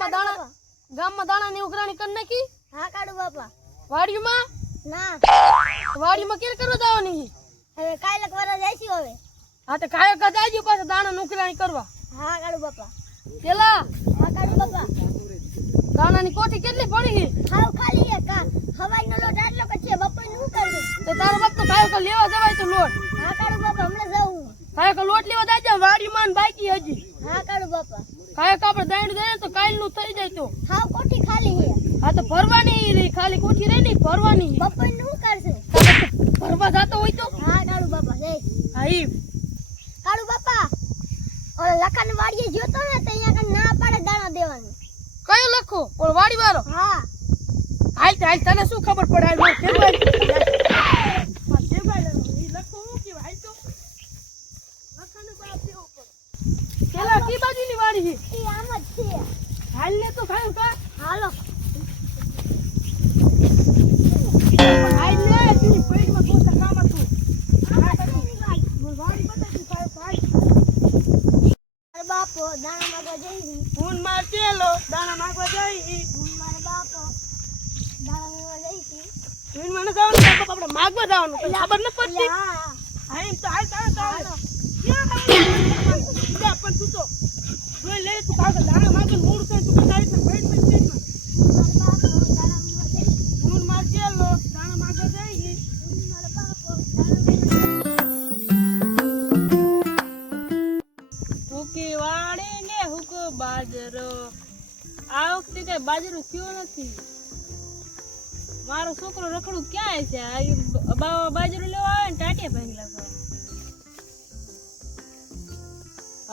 ગામમાં દાણાની ઉઘરાણી કરી નાખી? હા કાઢું બાપા. વાડીમાં? ના. વાડીમાં કેર કરવા જવાની? હવે કાયલક વરા જઈશું હવે. હા તો કાયક જ આવજો પાછા દાણાની ઉઘરાણી કરવા. હા કાઢું બાપા. પેલા? હા કાઢું બાપા. દાણાની કોઠી કેટલી પડી? હાવ ખાલી હે કા. હવાઈનો લોટ આટલો કે છે બપોરનું શું કરવું? તો તારો બાપ તો કાયક લેવા જવાય તો લોટ. હા કાઢું બાપા હમણાં જાઉં. કાયક લોટ લેવા જાય વાડીમાં ને બાકી હજી. હા કાઢું બાપા. કાયક આપણે દાણ દઈએ તો કાલનું થઈ જાય તો. હાવ કોઠી ખાલી હે. હા તો ભરવાની રહી, ખાલી કોઠી રહી નહીં ભરવાની. બપોરનું શું કરશે? ભરવા જાતો હોય તો? હા કાઢું બાપા જય. હા ઈ કાઢું બાપા. ઓલા લખાને વાડીએ જોતો ને તો અહીંયા કઈ ના પાડે દાણા દેવાનું. કયો લખો? ઓલો વાડી વાળો? હા. હાલ તને શું ખબર પડે? હાલ માર કેવાય. પેલા કી બાજુની વાડી છે? ઈ આમ જ છે. હાલ ને તો ખાયો કા? હાલો. હાલ ને તી પેટમાં કોતા કામ હતું. વાડી બતાવી ખાયો ભાઈ. અરે બાપો દાણા માંગવા જઈ. ફોન માર પેલો દાણા માંગવા જઈ. મારા બાપો દાણા માંગવા જઈ. તું મને જવાનું બાપ આપણે માંગવા જવાનું. તને ખબર ન પડતી? હા. હા એમ તો હાલ તારે ક્યાં પણ તું તો જોઈ લે તું કાગળ દાણા માંગે મૂળ કે તું કઈ રીતે ભેટ ભેટ મારા બાપો દાણા માંગવા જઈ. ફોન માર પેલો દાણા માંગવા જઈ. મારા બાપો દાણા હુકી વાળી ને હુકો બાજરો. આ વખતે કઈ બાજરો થયો નથી. મારો છોકરો રખડું ક્યાં છે? બાજરો લેવા આવે ને ટાટિયા ભાંગલા કરે.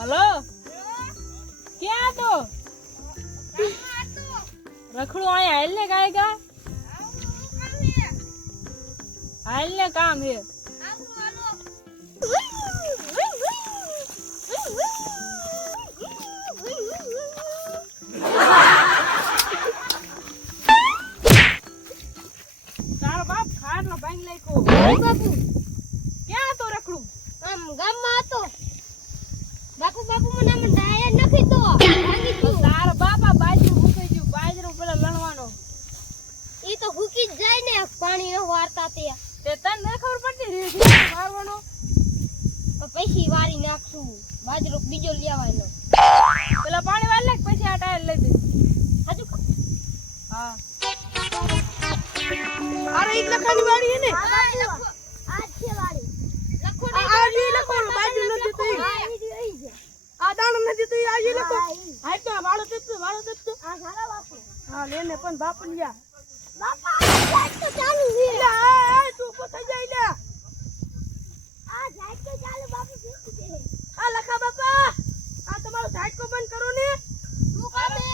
હલો ક્યાં તો રખડું અહીંયા હાલ ને ગાય ગા હાલ ને કામ હે. તારો બાપ ખાર નો ભાંગ લાયકો. બાપુ ક્યાં તો રખડું? આમ ગામમાં હતો. બાપુ મને આમ ડાયર નથી તો ભાંગી ગયું. તારો બાપા બાજરો મૂકી ગયું. બાજરો પેલા લણવાનો. ઈ તો હુકી જ જાય ને પાણી નો વારતા તે. તે તને ન ખબર પડતી રીઢી મારવાનો. તો પછી વારી નાખશું. બાજરો બીજો લેવાનો. પેલા પાણી વાળ લે પછી આ ટાયર લઈ દે. હાજુ હા અરે એક લખાની વાડી હે ને? આ છે વારી. લખો આ જે લખો બાજુ નથી તો આ દાણો નથી તો આ જે લખો. હાલ તો વાળો તેતો આ સારા બાપુ. હા લે ને પણ બાપ લ્યા. બાપા આ તો ચાલુ છે. તું ઉભો થઈ જાય લે. આ જાય તો ચાલુ બાપુ છે. આ લખા બાપા આ તમારો ઝાટકો બંધ કરો ને. શું કામે?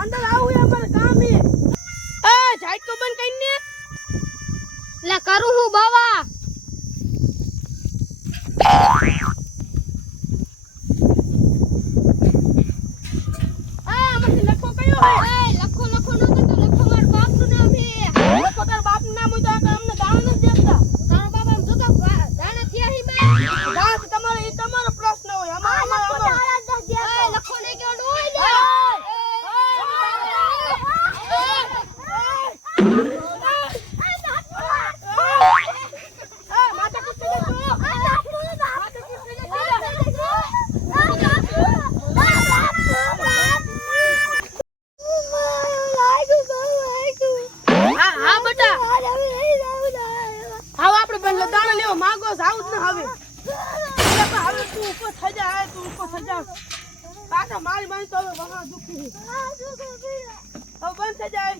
અંદર આવું અમારે કામ હે. આ ઝાટકો બંધ કરીને લે કરું હું બાવા. આ મને લખો કયો હે? એ લખો નો તો લખો માર બાપનું નામ હે. લખો તાર બાપનું નામ હોય તો અમને દાણો નથી દેતા. તારા બાપા આમ જોતા દાણા થયા હી મે. દાંત તમારો એ તમારો પ્રશ્ન હોય. આ લખો દાણા દસ દે. એ લખો ને કેવાનું હોય લે. દાણા લેવા માંગો જાવ જ ન હવે. હવે તું ઉપર થઈ જા. તું ઉપર થઈ જા. પાછા મારી મારી તો હવે વહા દુખી. હવે બંધ થઈ જાય.